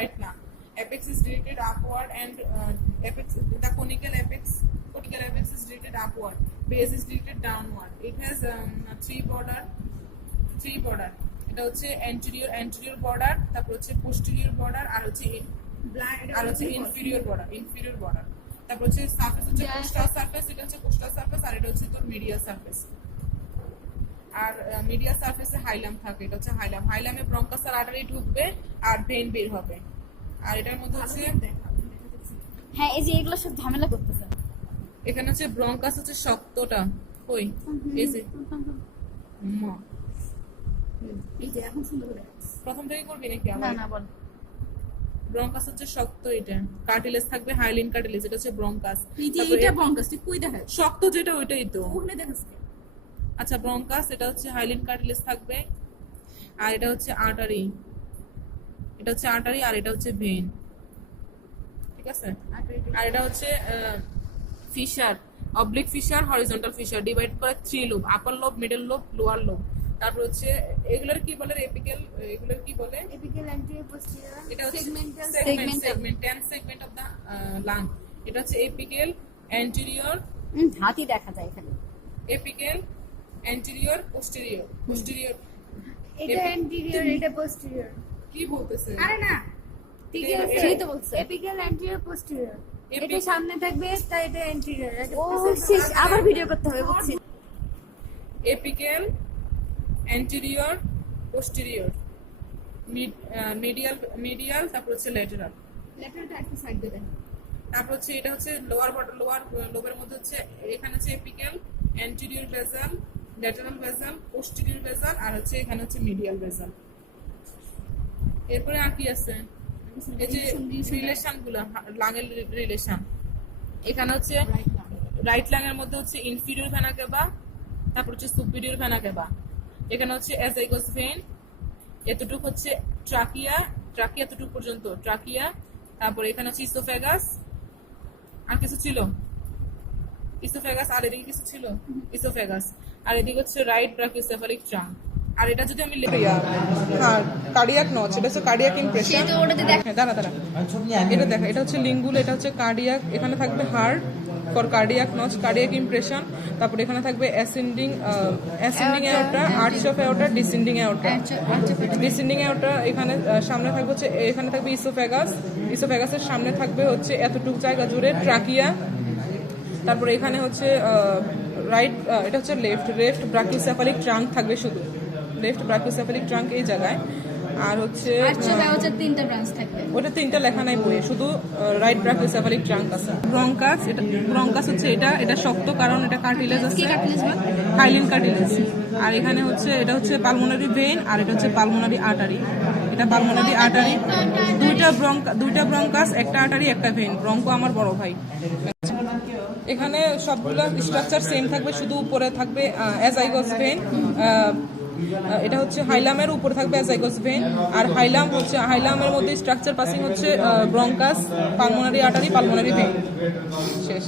right lung. Apex is directed upward and the conical apex is directed upward. Base is directed downward. It has three border. এটা হচ্ছে anterior border, তারপর হচ্ছে posterior border, আর হচ্ছে inferior border. তারপর হচ্ছে surface হচ্ছে coastal surface, এটা হচ্ছে কোস্টাল সারফেস, আর এটা হচ্ছে তোর মিডিয়াল সারফেস। আর মিডিয়াল সারফেসে হাইলাম থাকে, এটা হচ্ছে হাইলামে ব্রঙ্কাস আর আর্টারি ঢুকবে আর ভেন বের হবে। আর এটার মধ্যে হচ্ছে হ্যাঁ এই যে এগুলো সব ঝামেলা করতেছে। এখানে হচ্ছে ব্রঙ্কাস হচ্ছে শক্তটা, কই এই যে এই যে এখন সুন্দর করে প্রথম থেকে করবি নাকি না আবার? না বল। ব্রঙ্কাস হচ্ছে শক্ত, এটা কার্টিলেজ থাকবে, হাইলিন কার্টিলেজ, এটা হচ্ছে ব্রঙ্কাস। এই যে এটা ব্রঙ্কাস তুই কই দেখাস? শক্ত যেটা ওইটাই তো ওখানে দেখাস। আচ্ছা ব্রঙ্কাস এটা হচ্ছে হাইলিন কার্টিলেজ থাকবে, আর এটা হচ্ছে আর্টারি, আর এটা হচ্ছে ভেন, ঠিক আছে? আর এটা হচ্ছে fissure, oblique fissure, horizontal fissure, divide করে 3 lobe, upper lobe, middle lobe, lower lobe. তারপর হচ্ছে এগুলোর কি বলে? এগুলোর কি বলে? এপিক্যাল অ্যান্টেরিয়র পোস্টেরিয়র এটা হচ্ছে segmental 10 segment of the lung. এটা হচ্ছে এপিক্যাল অ্যান্টেরিয়র, হাতি দেখা যায় এখানে। Apical anterior, posterior. এটা অ্যান্টেরিয়র, এটা পোস্টেরিয়র। কি বলতেছে? আরে না ঠিকই আছে, সেই তো বলছে। এপিক্যাল অ্যান্টেরিয়র পোস্টেরিয়র, এটা সামনে থাকবে তাই এটা অ্যান্টেরিয়র। ও শেষ, আবার ভিডিও করতে হবে বুঝছি। এপিক্যাল অ্যান্টেরিয়র, পোস্টেরিয়র, মিডিয়াল, তারপর হচ্ছে ল্যাটেরাল। ল্যাটারালটা একটু সাইড দিয়ে দেন। তারপর হচ্ছে এটা হচ্ছে লোয়ার লোবের মধ্যে হচ্ছে এখানে হচ্ছে apical, anterior basal, lateral basal, posterior basal, আর হচ্ছে এখানে হচ্ছে মিডিয়াল ভেসাল। এরপরে আর কি আছে? এই যে রিলেশন গুলা, লাঙের রিলেশন, এখানে হচ্ছে রাইট লাঙের মধ্যে হচ্ছে ইনফিরিয়র ভেনা কেবা, তারপর হচ্ছে সুপিরিয়র ভেনা কেবা। এখানে হচ্ছে অ্যাজাইগাস ভেন, এতটুকু হচ্ছে ট্রাকিয়া এতটুকু পর্যন্ত ট্রাকিয়া। তারপর এখানে হচ্ছে ইসোফেগাস, আর কিছু ছিল ইসোফেগাস, আর এদিকে কিছু ছিল ইসোফেগাস, আর এদিকে হচ্ছে রাইট ব্রাকিওসেফালিক ট্রাঙ্ক। আর এটা যদি আমি কার্ডিয়াক নচ, এটা হচ্ছে কার্ডিয়াক ইমপ্রেশন। সেই তো ওটাতে দেখ। দাঁড়া এটা দেখা, এটা হচ্ছে লিঙ্গুল, এটা হচ্ছে কার্ডিয়াক, এখানে থাকবে heart for cardiac notch, cardiac impression. তারপর এখানে থাকবে ascending aorta, arch of aorta, descending aorta. এখানে সামনে থাকবে হচ্ছে, এখানে থাকবে ইসোফেগাসের সামনে থাকবে হচ্ছে এতটুকু জায়গা জুড়ে ট্রাকিয়া। তারপর এখানে হচ্ছে রাইট, এটা হচ্ছে লেফট ব্রাকিওসেফালিক ট্রাঙ্ক থাকবে, শুধু লেফট ব্রাকিওসেফালিক ট্রাঙ্ক এই জায়গায়। আর হচ্ছে তিনটা ব্রাঞ্চ থাকবে, ওটা 3টা লেখা নাই বইয়ে, শুধু রাইট ব্রাকিওসেফালিক ট্রাঙ্ক আছে। ব্রঙ্কাস হচ্ছে এটা শক্ত, কারণ এটা কার্টিলেজ আছে, হাইলিন কার্টিলেজ। আর এখানে হচ্ছে এটা হচ্ছে পালমোনারি ভেইন, আর এটা হচ্ছে পালমোনারি আর্টারি। এটা পালমোনারি আর্টারি, দুইটা ব্রঙ্কাস, একটা আর্টারি, একটা ভেইন। ব্রঙ্কো আমার বড় ভাই। এখানে সবগুলো স্ট্রাকচার সেম থাকবে, শুধু উপরে থাকবে অ্যাজাইগাস ভেইন। এটা হচ্ছে হাইলামের উপরে থাকবে অ্যাজাইগাস ভেইন, আর হাইলামের মধ্যে স্ট্রাকচার পাসিং হচ্ছে bronchus, pulmonary artery, pulmonary vein. শেষ।